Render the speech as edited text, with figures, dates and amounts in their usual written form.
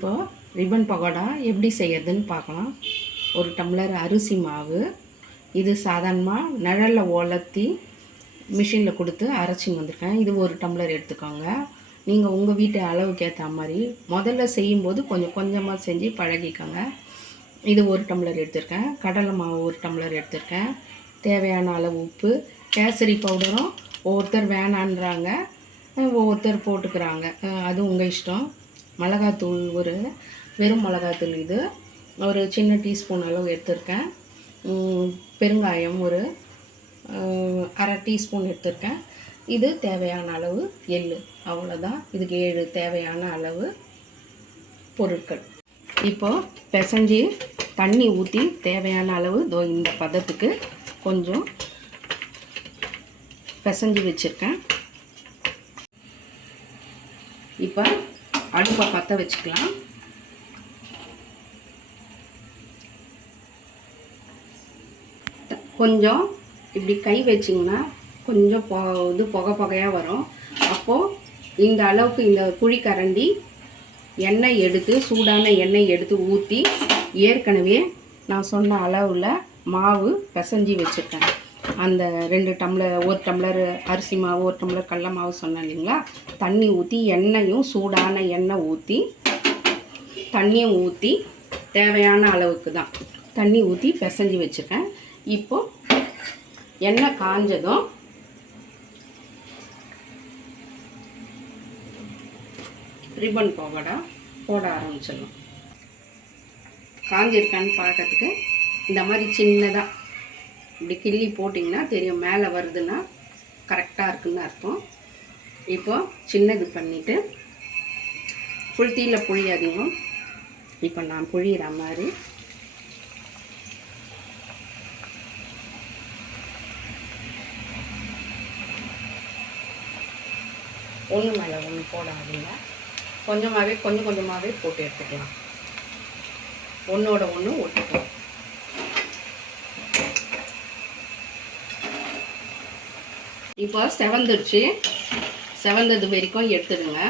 இப்போ ரிப்பன் பகோடா எப்படி செய்யறதுன்னு பார்க்கலாம். ஒரு டம்ளர் அரிசி மாவு, இது சாதாரணமாக நிழலில் உலர்த்தி மிஷினில் கொடுத்து அரைச்சி வந்திருக்கேன். இது ஒரு டம்ளர் எடுத்துக்கோங்க. நீங்கள் உங்கள் வீட்டு அளவுக்கு ஏற்ற மாதிரி முதல்ல செய்யும்போது கொஞ்சம் கொஞ்சமாக செஞ்சு பழகிக்கோங்க. இது ஒரு டம்ளர் எடுத்திருக்கேன். கடலை மாவு ஒரு டம்ளர் எடுத்திருக்கேன். தேவையான அளவு உப்பு, கேசரி பவுடரும் ஒவ்வொருத்தர் வேணான்றாங்க, ஒவ்வொருத்தர் போட்டுக்கிறாங்க, அது உங்கள் இஷ்டம். மிளகாத்தூள் வெறும் மிளகாத்தூள் இது ஒரு சின்ன டீஸ்பூன் அளவு எடுத்திருக்கேன். பெருங்காயம் ஒரு அரை டீஸ்பூன் எடுத்திருக்கேன். இது தேவையான அளவு எள்ளு, அவ்வளோதான். இதுக்கு 7 தேவையான அளவு பொருட்கள். இப்போது பிசைஞ்சு தண்ணி ஊற்றி தேவையான அளவு இந்த பதத்துக்கு கொஞ்சம் பிசைஞ்சு வச்சுருக்கேன். இப்போ அடுப்பை பற்ற வச்சுக்கலாம். கொஞ்சம் இப்படி கை வச்சிங்கன்னா கொஞ்சம் புகை புகையாக வரும். அப்போது இந்த அளவுக்கு இந்த குழிக்கரண்டி எண்ணெய் எடுத்து, சூடான எண்ணெய் எடுத்து ஊற்றி, ஏற்கனவே நான் சொன்ன அளவில் மாவு பிசைஞ்சி வச்சுருக்கேன். அந்த 2 டம்ளர், 1 டம்ளர் அரிசி மாவு, 1 டம்ளர் கடல மாவு சொன்னேன் இல்லைங்களா, தண்ணி ஊற்றி, எண்ணெயும் சூடான எண்ணெய் ஊற்றி, தண்ணியும் ஊற்றி, தேவையான அளவுக்கு தான் தண்ணி ஊற்றி பிசைஞ்சி வச்சுருக்கேன். இப்போது எண்ணெய் காஞ்சதும் ரிப்பன் பகோடா போட ஆரம்பிச்சிடலாம். காஞ்சிருக்கான்னு பார்க்கறதுக்கு இந்த மாதிரி சின்னதாக இப்படி கிள்ளி போட்டிங்கன்னா தெரியும். மேலே வருதுன்னா கரெக்டாக இருக்குன்னு அர்த்தம். இப்போது சின்னது பண்ணிவிட்டு ஃபுல் தீயில் புழியாதீங்க. இப்போ நான் புழியிற மாதிரி ஒன்று மேலே ஒன்று போடாதீங்க. கொஞ்சமாகவே கொஞ்சம் கொஞ்சமாகவே போட்டு எடுத்துக்கலாம். ஒன்றோட ஒன்று ஒட்டுக்கலாம். இப்போ செவந்தது வரைக்கும் எடுத்துடுங்க.